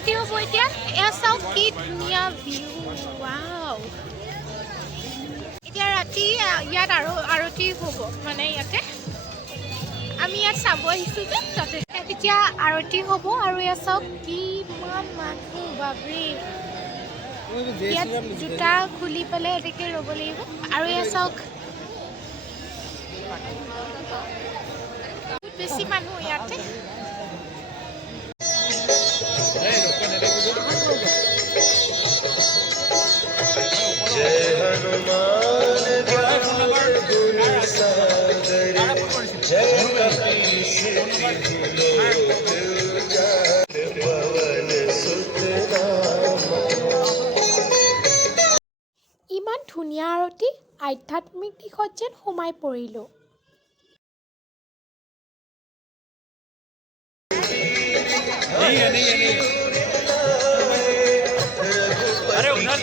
আৰতি হ'ব এতিয়া এয়া চাওক কি ধুনীয়া ভিউ ৱাও এতিয়া ৰাতি ইয়াত আৰতি হ'ব মানে ইয়াতে আমি ইয়াত চাব আহিছোঁ যে তাতে এতিয়া আৰতি হ'ব আৰু ইয়াত চাওক কিমান মানুহ বাপৰে ইয়াত জোতা খুলি পেলাই এনেকৈ ৰ'ব লাগিব আৰু ইয়াত চাওক বহুত বেছি মানুহ ইয়াতে ইমান ধুনীয়া আৰতি আধ্যাত্মিক দিশত যেন সোমাই পৰিলোঁ अरे उधर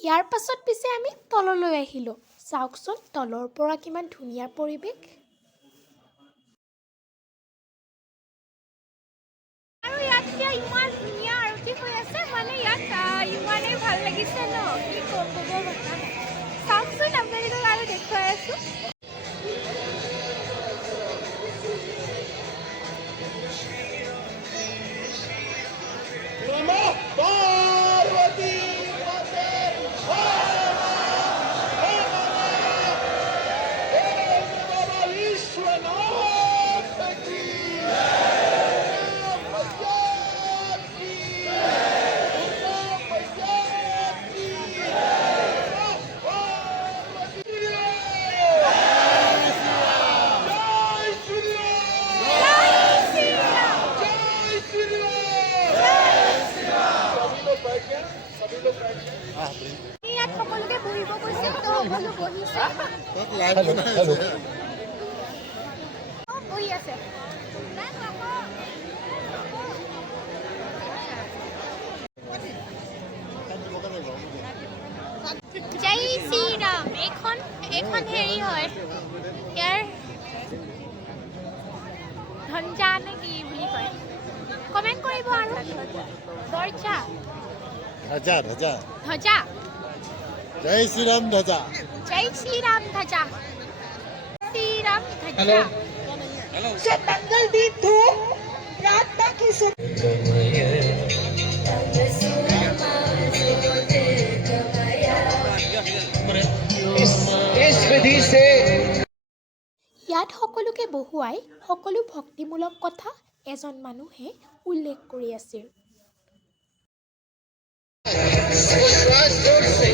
ইয়াৰ পাছত পিছে আমি তললৈ আহিলোঁ চাওকচোন তলৰ পৰা কিমান ধুনীয়া পৰিৱেশ আৰু ইয়াত ইমান ধুনীয়া আৰতি হৈ আছে মানে ইয়াত ইমানেই ভাল লাগিছে ন কি ক'ব কথা চাওকচোন আপোনালোকক আৰু দেখুৱাই আছোঁ ইয়াত সকলোকে বহিব কৈছে তো সকলো বহিছে বহি আছে জয় শ্ৰীৰাম এইখন হেৰি হয় ইয়াৰ ধঞ্জা নে কি বুলি কয় কমেণ্ট কৰিব আৰু দৰ্জা ध्वजा ध्वजा ধ্বজা जय श्री राम ध्वजा जय श्री राम ध्वजा श्रीराम ध्वजा से मंगल दीप धूप प्रार्थना की इस विधि से ইয়াত সকলোকে বহুৱাই সকলো ভক্তিমূলক কথা এজন মানুহে উল্লেখ কৰি আছে श्वास जोर से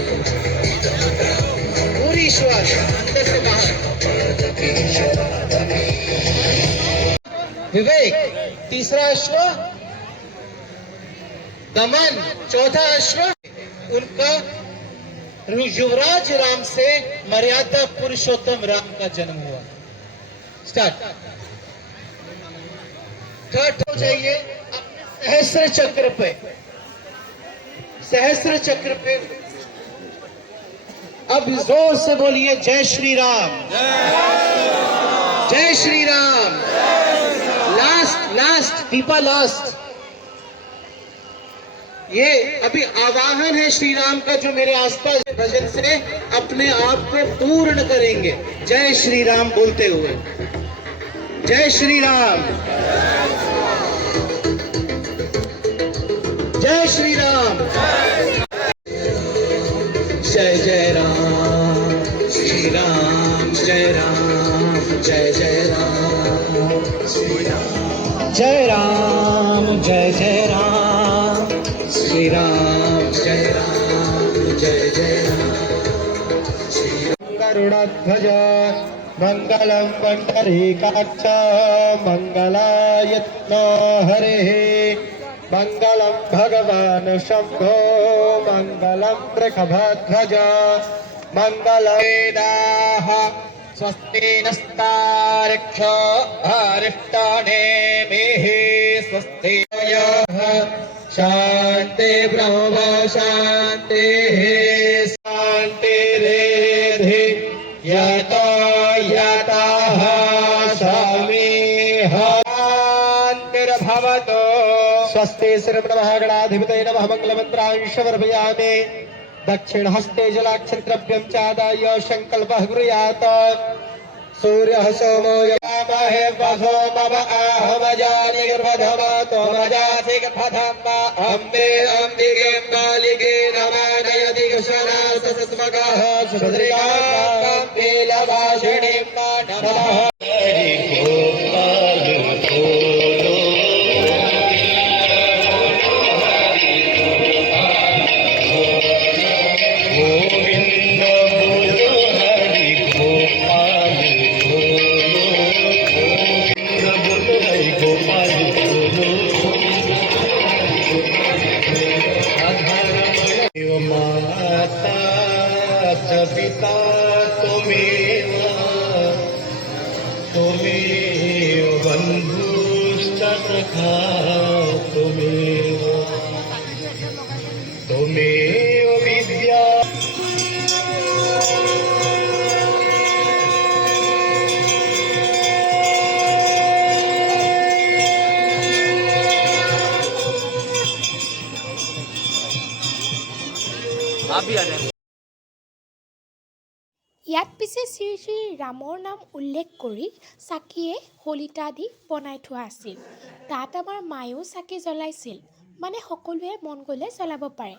पूरी श्वास अंदर से बाहर विवेक तीसरा अश्व दमन चौथा अश्व उनका युवराज राम से मर्यादा पुरुषोत्तम राम का जन्म हुआ स्टार्ट थर्ड हो जाइए अपने सहस्त्र चक्र पे अब जोर से बोलिए जय श्री राम जय श्री राम लास्ट दीपा लास्ट ये अभी आवाहन है श्री राम का जो मेरे आसपास भजन से अपने आप को पूर्ण करेंगे जय श्री राम बोलते हुए जय श्री राम, जय श्री राम, जय जय राम, श्री राम, जय राम, जय जय राम, जय राम, जय जय राम, श्री राम, जय राम, जय जय राम, गरुड़ध्वज मंगलम पंडरीकाक्ष मंगलायत्नो हरे मंगलम भगवान शंभो मंगलम वृषभध्वज मंगलम वेदाः स्वस्ति नस्तार्क्ष्यो अरिष्टाने मेहि स्वस्ति शांति ब्रह्म शांतिः शान्तिरेधि यतो यतः शान्तिर्भवतु स्वस्ति श्रीब्रह्मगणाधिपतये नमः मङ्गलमन्त्रांशवर्भयामि दक्षिणहस्ते जलाक्षद्रव्यं चादाय सङ्कल्पः कुर्यात् सूर्यः सोमो यामहे वसो मम आहमजानि गर्भधमातो मजासि गर्भधम्मा अम्बे अम्बिके बालिके रमानयति कृष्णा सस्मगः सुभद्रिकां नीलभाषिणीं नमः माता पिता त्वमेव बन्धुश्च सखा त्वमेव विद्या ইয়াত পিছে শ্ৰী শ্ৰী ৰামৰ নাম উল্লেখ কৰি চাকিয়ে শলিতা দি বনাই থোৱা আছিল। তাত আমাৰ মায়েও চাকি জ্বলাইছিল, মানে সকলোৱে মন গ'লে জ্বলাব পাৰে।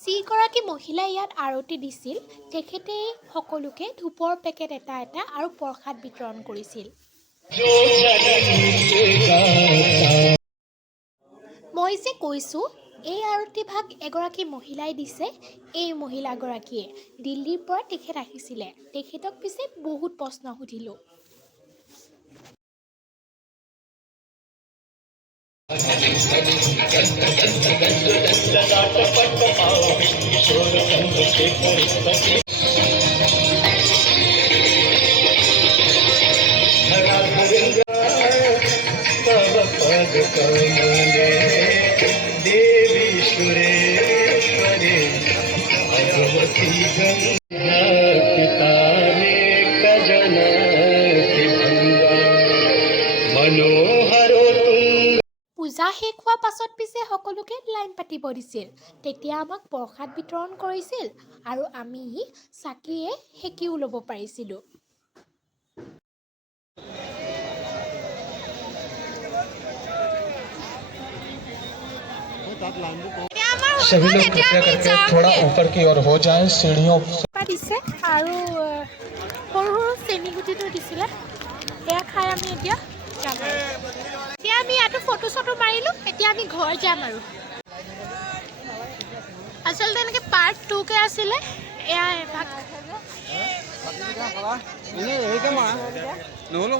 যিগৰাকী মহিলাই ইয়াত আৰতি দিছিল তেখেতে সকলোকে ধূপৰ পেকেট এটা এটা আৰু প্ৰসাদ বিতৰণ কৰিছিল। মই যে কৈছোঁ এই আৰতি ভাগ এগৰাকী মহিলাই দিছে। এই মহিলাগৰাকীয়ে দিল্লীৰ পৰা তেখেত আহিছিলে। তেখেতক পিছে বহুত প্ৰশ্ন সুধিলোঁ। देवी सुरेश्वरी भगवती पिता कजन मनोहरो পূজা শেষ হোৱাৰ পাছত পিছে সকলোকে লাইন পাতিব দিছিল। তেতিয়া আমাক প্ৰসাদ বিতৰণ কৰিছিল আৰু আমি চাকিয়ে সেকিও ল'ব পাৰিছিলোঁ। सभी लोग कृपया करके थोड़ा ऊपर की ओर हो जाएं सीढ़ियों দিছে আৰু সৰু সৰু চেনি গুটিটো দিছিলে। সেয়া খাই আমি এতিয়া আমি ইয়াতো ফটো চটো মাৰিলোঁ এতিয়া আমি ঘৰ যাম আৰু আচলতে এনেকৈ পাৰ্ট 2কে আছিলে এয়া এভাগ নহ'লেও